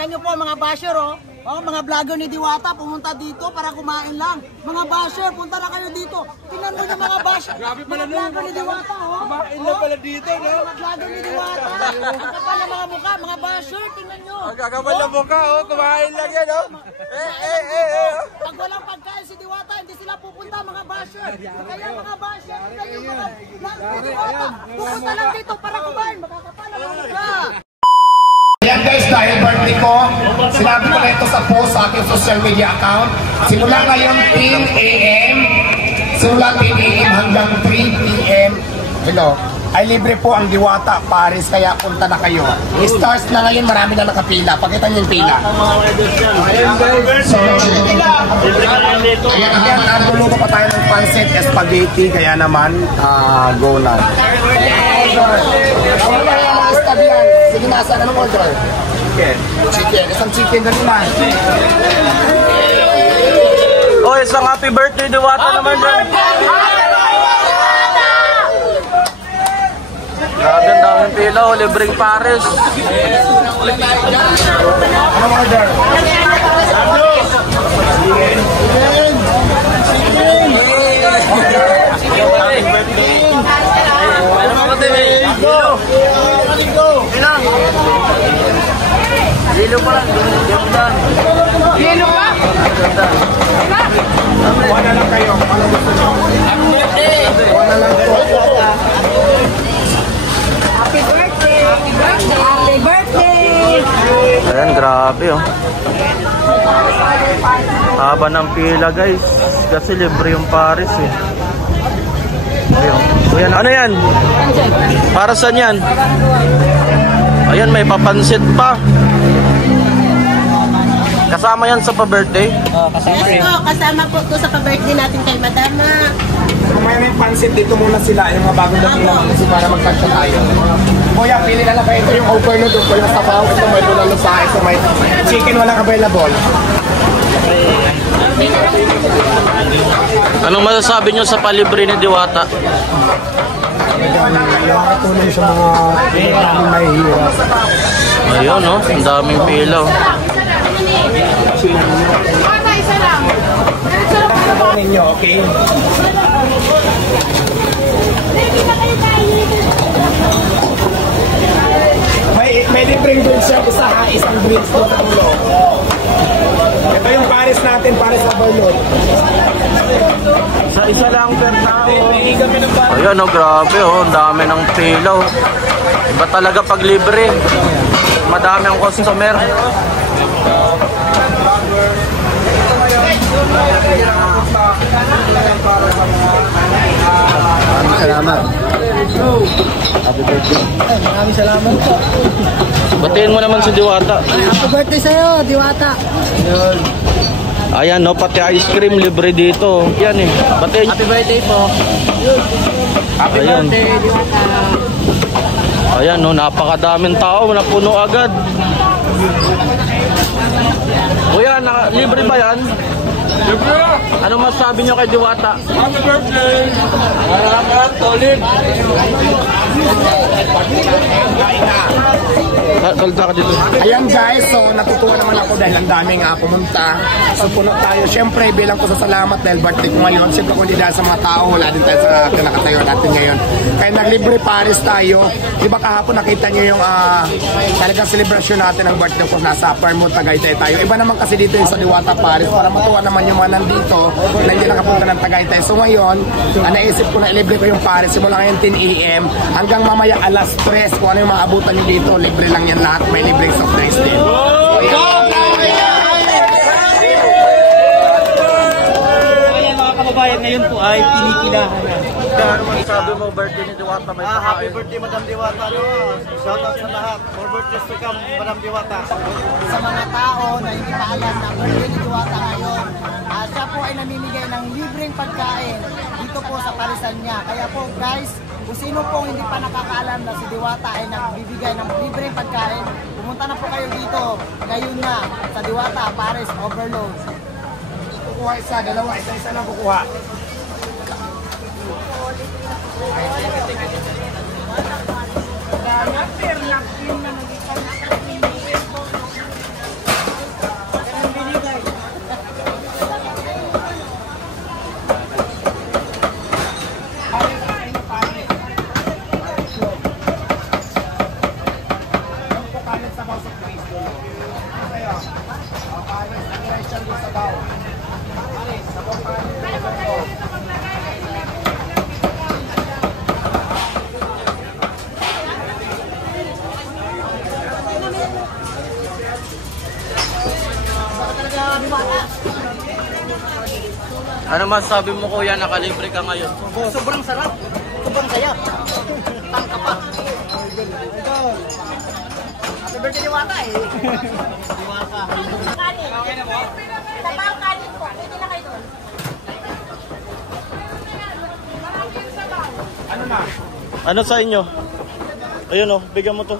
tingnan nyo po mga basher, oh. Oh, mga vlogger ni Diwata pumunta dito para kumain lang. Mga basher, punta na kayo dito. Tingnan mo yung mga basher. Grabe pala mga vlogger ni Diwata, oh. Kumain na pala dito, no? Mga vlogger ni Diwata. Ang kapal ng mga mukha, mga basher, tingnan nyo. Ang kakapal ng mukha, oh. Kumain lang yan, oh. Pag walang pagkain si Diwata, hindi sila pupunta, mga basher. Kaya mga basher, tingnan nyo mga vlogger ni Diwata. Pupunta lang dito para kumain. Makakapal ng mga mukha. Ayan guys, dahil birthday ko, sinabi ko na ito sa post sa aking social media account. Simula ngayon 10 a.m. hanggang 3 p.m. Hello. Ay libre po ang Diwata Paris, kaya punta na kayo. Stars na ngayon, marami na nakapila. Pakita niyo yung pila. So, ayan, naguluto pa tayo ng pancit, spaghetti, kaya naman, go na. Sige na, saan anong order? Chicken. Isang chicken na naman. Oh, isang happy birthday Diwata naman dyan. Grabe ang daming pila, oh. Libreng Paris. Anong order? Hilo pa lang. Hilo pa? Wala lang kayo. Wala lang po. Happy birthday! Happy birthday! Ayan, grabe, oh. Haba ng pila, guys. Kasi libre yung Paris, eh. Ayan. Ano yan? Para saan yan? Ayan, may papansit pa. Kasama yan sa pa-birthday? Yes po, kasama po ito sa pa-birthday natin kay Madama. Kung may pansit, dito muna sila. Yung mga bagong dating naman kasi para magkasya tayo. Kuya, pili na lang kayo. Ito yung overload. Ito yung sabaw. Ito may bulalo sa ito may chicken walang available. Anong masasabi nyo sa palibre ni Diwata? Nakatulong sa mga mahihirap. Ayun, no? Ang daming pila, oh. Ninyo, okay? May libreng drinks siya, isang drinks doon sa ulo. Ito yung Paris natin, Paris overload. Isa lang per tao. Ayun, no? Grabe, oh. Ang dami ng pila, oh. Iba talaga pag libre. Madami ang customer. Maraming salamat. Happy birthday. Maraming salamat po. Batiin mo naman si Diwata. Happy birthday sa'yo, Diwata. Ayan, no? Pati ice cream libre dito. Yan, eh. Batiin. Happy birthday po. Happy Ayan. birthday, Diwata. Ayan, no? Napakadaming tao. Napuno agad. Kuya, libre ba yan? Libre! Ano masasabi nyo kay Diwata? Happy birthday! Salamat, solid! Kalta ka dito. Ayan guys, so natutuwa naman ako dahil ang daming pumunta. So puno tayo. Siyempre bilang ko sa salamat dahil birthday ko ngayon. Siyempre kundi dahil sa mga tao, wala din tayo sa kinakatayo natin ngayon. Kaya naglibre Paris tayo. Diba kahapon nakita nyo yung talagang celebration natin ng birthday ko nasa Fairmont, Tagaytay tayo. Iba naman kasi dito yung sa Diwata Paris para matuwa naman yung mga nandito na hindi nakapunta ng Tagaytay. So ngayon, naisip ko na ilibre ko yung Paris simula ngayon 10 a.m. hanggang mamaya alas 3 kung ano yung mga abutan nyo dito. Libre lang yan lahat. May libre soft drinks din. Ayan mga kababayan, ngayon po ay pinikilahan na. Sabi mo, birthday ni Diwata. Happy birthday Madam Diwata. Shout out sa lahat. More birthdays to come, Madam Diwata. Sa mga tao na hindi pa alam na birthday ni Diwata ngayon, siya po ay namimigay ng libreng pagkain dito po sa parisan niya. Kaya po guys, kung sino pong hindi pa nakakaalam na si Diwata ay nagbibigay ng libreng pagkain, pumunta na po kayo dito. Ngayon na sa Diwata Paris Overload. Kukuha isa, dalawa, isa lang kukuha. Ano masasabi mo kuya, nakalibre ka ngayon? Sobrang sarap. Sobrang saya. Tangka pa. Happy birthday Diwata eh. Diwata. Kanin. Sabaw kanin po. Pwede na kayo doon. Ano na? Ano sa inyo? Ayun oh, bigyan mo to.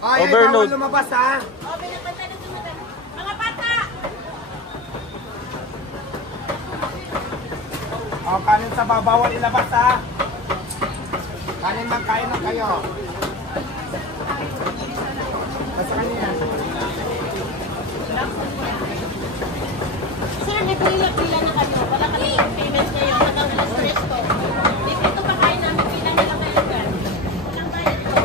Ay, Overload. bawal lumabas ha. O, pinapanta na sumunod. Mga bata! O, kanin sa bawal ilabas ha. Kanin lang, kain lang kayo. Basta kanina. Sir, may pila-pila na kayo. Wala kami payment kayo. Hanggang alas 3 po. Ito pa kain namin. Pila na lang kayo dyan. Walang bayad po.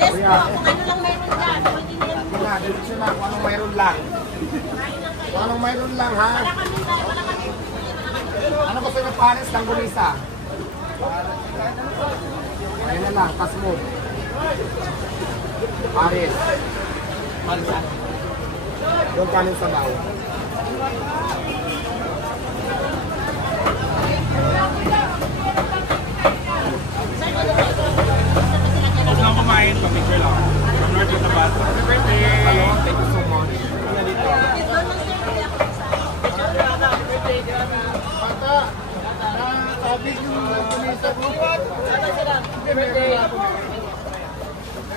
Yes po. Kung ano lang meron dyan. Ordinary po. Wala, dito na kung anong mayroon lang. Kain lang kayo. Kung anong mayroon lang ha. Wala kami tayo. Wala kami. Ano gusto nyo pares ng gulisa? Ayun na lang, pasmo. Pares. Yung kanin sa baw. Lang kumain, pamicture lang. From North Cotabato. Happy birthday! Hello, thank you so much.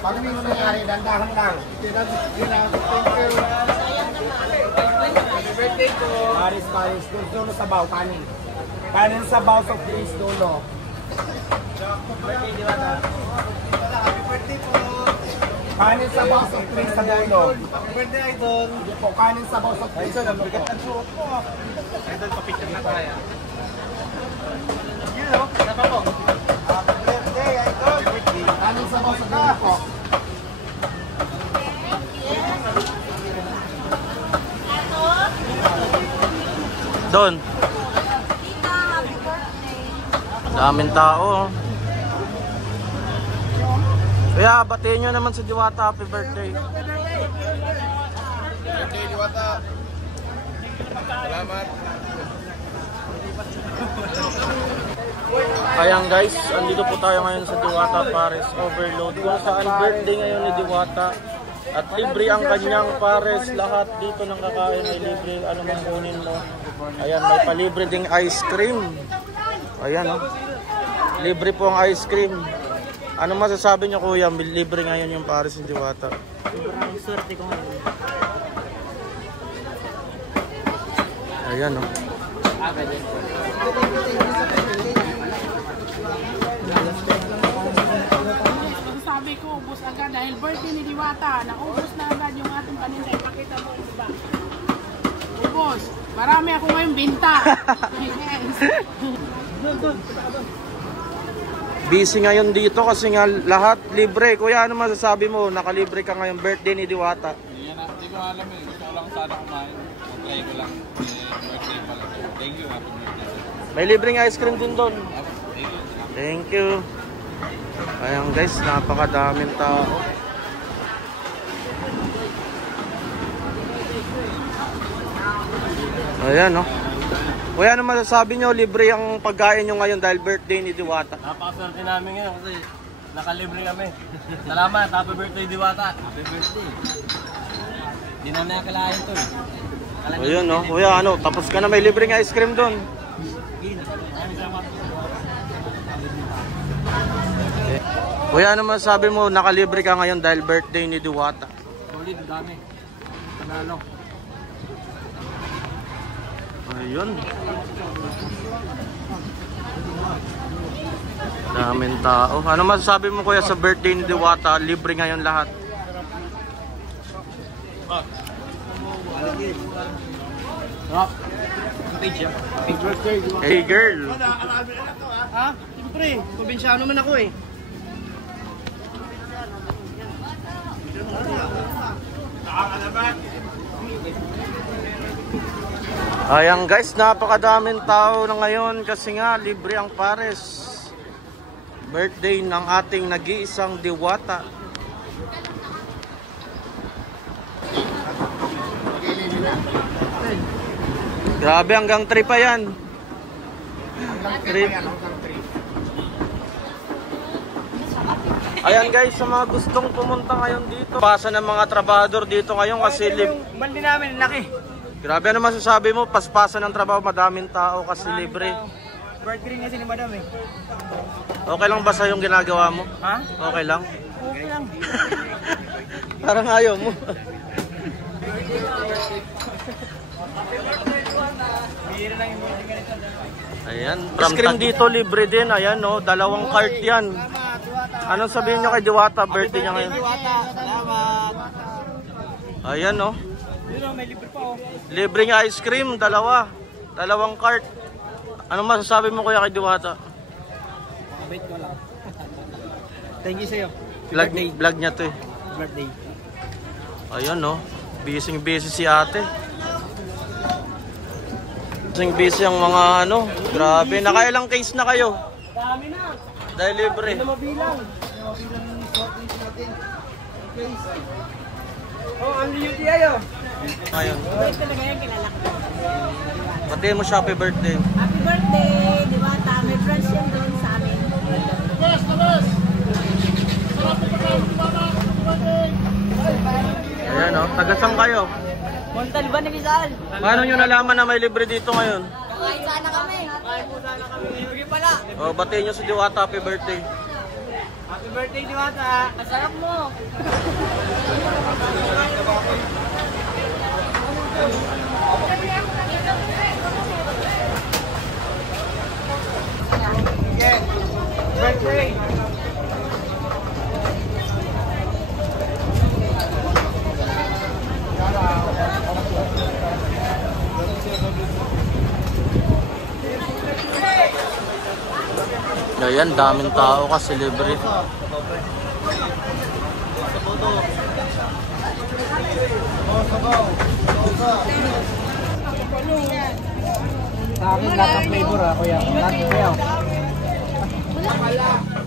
Pag may nangyari, dandahan lang. Paris, Paris. Dulo sa baw, kanin. Kanin sa baw sa please, dulo. Kanin sa baw sa please, sa dulo. Birthday, Idol. Hindi po, kanin sa baw sa please, sa dulo. Idol, pa-picture na tayo. Yun o. Saka po. Happy birthday, Idol. Kanin sa baw sa dulo po. Doon. Daming tao. Kaya batiin nyo naman si Diwata, happy birthday. Birthday, Diwata. Salamat. Ayan guys, andito po tayo ngayon sa Diwata Pares Overload kung saan birthday ngayon ni Diwata. At libre ang kanyang pares, lahat dito ng kakain ay libre, ano man kunin mo. Ayan, may palibre ding ice cream. Ayan oh. Libre po ang ice cream. Ano masasabi niyo kuya, libre ngayon yung pares ni Diwata? Sobrang swerte ko ngayon. Ayan oh. Sabi ko, ubos agad dahil birthday ni Diwata. Naubos na agad yung ating paninda. Ipakita mo, diba? Ubos. Marami ako ngayon binta. Busy ngayon dito kasi nga lahat libre. Kuya, ano masasabi mo? Nakalibre ka ngayon, birthday ni Diwata. Hindi ko alam eh. Gusto ko lang sana kumain. Try ko lang. Birthday pala. Thank you. Happy birthday. May libreng ice cream din doon. Thank you. Thank you. Ayan guys, napakadaming tao. Ayan no. Kuya, ano masasabi nyo? Libre ang pagkain nyo ngayon dahil birthday ni Diwata. Napakaswerte namin ngayon kasi nakalibre kami. Salamat, happy birthday Diwata. Happy birthday. Hindi na nakakalain to eh. Ayun no. Kuya, ano, tapos ka na, may libreng ice cream doon. Kuya, ano masasabi mo? Nakalibre ka ngayon dahil birthday ni Diwata. Solid, dami. Panalo. Ayun. Daming tao. Ano masasabi mo kuya sa birthday ni Diwata? Libre ngayon lahat. Hey girl. Ha? Siyempre, probinsyano man ako eh. Ayan guys, napakadaming tao na ngayon kasi nga libre ang pares. Birthday ng ating nag-iisang diwata. Grabe, hanggang 3 pa yan. Ayan guys, sa mga gustong pumunta ngayon dito, pasa ng mga trabahador dito ngayon kasi Bandi namin, laki. grabe, ano masasabi mo? Paspasan ng trabaho, madaming tao kasi libre. Birthday niya si ni Madam eh. Okay lang ba sa yung ginagawa mo? Ha? Okay lang? Okay lang. Parang ayaw mo. Bihira lang yung birthday ganito. Ayan, ice cream dito libre din. Ayan no, 2 cart yan. Anong sabihin nyo kay Diwata? Birthday niya ngayon. Diwata, salamat. Ayan no. Yun o, may libre pa o. Libre nga ice cream, 2 cart. Anong masasabi mo kuya kay Diwata? Wait ko lang. Thank you sa'yo. Vlog niya to eh. Birthday. Ayan no, busy si ate. Busy ang mga ano, grabe. Nakailang case na kayo? Dami na. Dahil libre. Hindi na mabilang. Oh, ang UTI o. Ayun. Wait talaga yan, kilala ko. Batiin mo siya, happy birthday. Happy birthday, Diwata. May branch yan doon sa amin. Ayan o, tagasang kayo. Montalban ni Rizal. Paano nyo nalaman na may libre dito ngayon? Kahit sana kami. Libre pala. O, batiin nyo si Diwata, happy birthday. Happy birthday, Diwata. Masarap mo. Birthday. Ayan, daming tao kasi libre. Sa akin lahat ng flavor ha, kuya. Lahat kuya.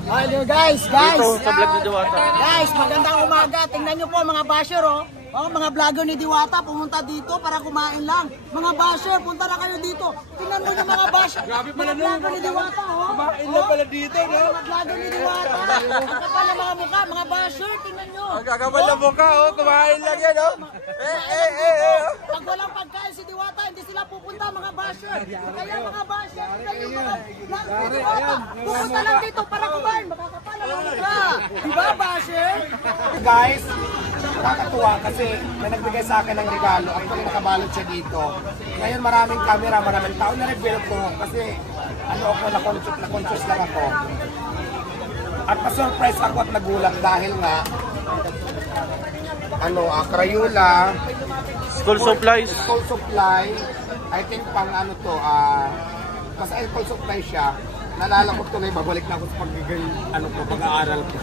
Hello guys. Dito sa vlog ni Diwata. Guys, magandang umaga. Tingnan nyo po mga basher oh. Oh, mga vlogger ni Diwata pumunta dito para kumain lang. Mga basher, punta na kayo dito. Tingnan mo yung mga basher. Grabe pala mga vlogger ni Diwata oh. Kumain na pala dito, no? Mga vlogger ni Diwata. Ang kapal ng mga mukha, mga basher, tingnan nyo. Ang kakapal na mukha, oh. Kumain lang yan, oh. Pag walang pagkain si Diwata, hindi sila pupunta mga basher. Kaya mga basher, tingnan nyo mga vlogger ni Diwata. Pupunta lang dito para kumain. Makakapal ang mga mukha. Diba basher? Guys, nakakatuwa kasi may nagbigay sa akin ng regalo at pag nakabalot siya dito. Ngayon maraming camera, maraming tao na reveal ko kasi ano ako, na-conscious lang ako. At pa-surprise ako at nagulat dahil nga Crayola, School supplies. school supply, I think pang ano to, basta school supply siya. Nalala ko tuloy, babalik na ako sa pag-aaral ko.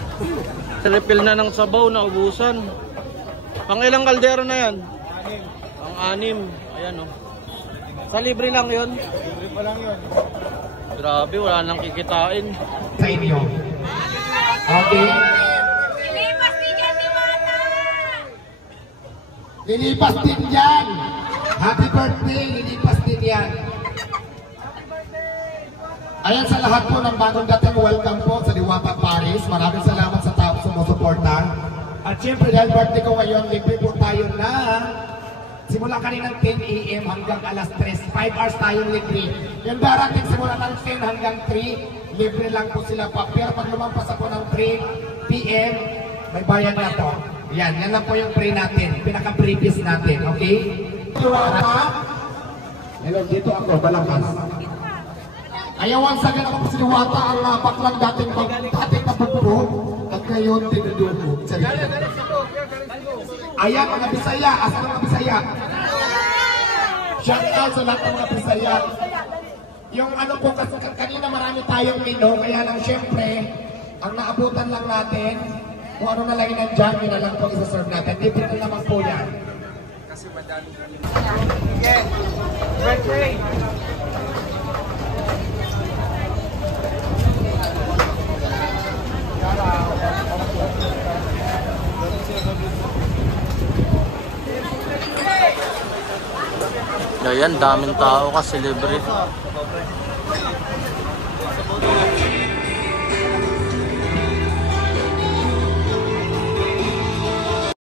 Refill na ng sabaw na ubusan. Pang ilang kaldero na yan? Pang 6. Ayan o. Sa libre lang yun? Libre pa lang yun. Grabe, wala nang kikitain. Sa inyo. Okay? Lilipas din yan, Diwata! Lilipas din yan. Happy birthday, lilipas din yan. Ayan sa lahat po ng bagong dating, welcome po sa Diwata Paris. Maraming salamat sa tao sumusuporta. At syempre dahil birthday ko ngayon, libre po tayo na simula kaninang 10 AM hanggang alas 3. 5 hours tayong libre. Yung darating simula ng 10 hanggang 3, libre lang po sila pa. Pero pag lumampas ako ng 3 PM, may bayad na to. Yan lang po yung pre natin, pinaka-previous natin, okay? Diwata, hello, dito ako, Balangkas. Ayawan sa ganang ako si Diwata, ang baklang dating nabugbo, at ngayon tinudugo. Ayan mga Bisaya, asa mga Bisaya? Shout out sa lahat ng mga Bisaya. Yung ano po, kasi kanina marami tayong menu, kaya lang syempre, ang naabutan lang natin, Kung ano na lang yung nandyan, yun na lang po isa-serve natin. Libre na naman po yan. Okay. Birthday. Ayan, daming tao kasi libre.